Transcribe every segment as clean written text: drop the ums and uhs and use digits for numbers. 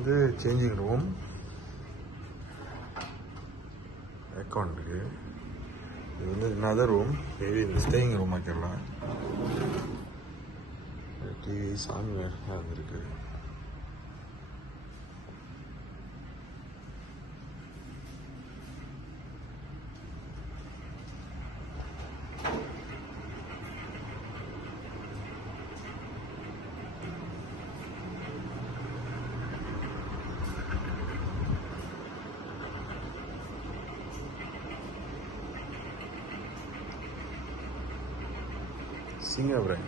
வந்து changing room, அக்கௌண்ட்டுக்கு. இது வந்து another ரூம், மேபி இந்த ஸ்டேயிங் ரூம் ஆக்கிடலாம். டிவி, சாமி வேறு இருக்கு. சிங்கப்பூர்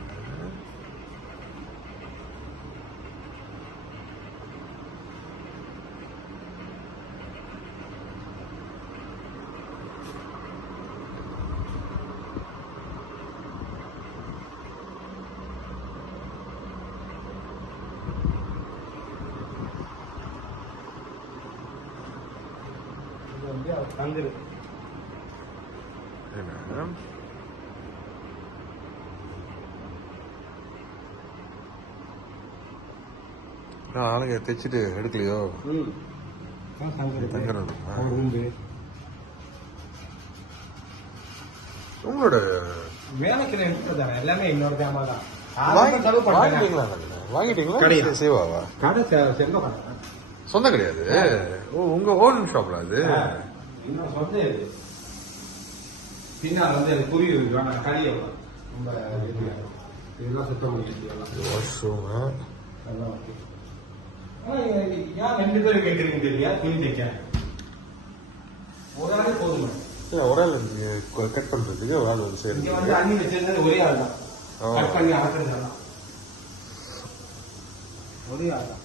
ஆளுங்க தைச்சிட்டு எடுக்கலையோ தங்குறது. உங்களோட வேலைக்கு எல்லாமே என்னோட ஜாமா தான். வாங்கிட்டீங்களா? சேவாவா? கடை சொந்தம் கிடையாது. ஓ, உங்க ஓன் ஷாப்ல அது? இன்னும் சொந்த பின்னால் வந்து அது புரிய கழிய ரொம்ப இதெல்லாம் சுத்தம் பண்ணிட்டு வாஷ்ரூம் அதெல்லாம் ஓகே. ஏன் 2 பேரும் கேட்குறீங்க தெரியல? துணி தைக்க ஒரு ஆளே போதுமா? ஒரு ஆள் கட் பண்றதுக்கு ஒரு ஆள் வந்து இங்க சேர்ந்து வந்து அண்ணி வச்சிருந்தது ஒரே ஆள் தான். கட் பண்ணி ஆக்குறதெல்லாம் ஒரே ஆள் தான்.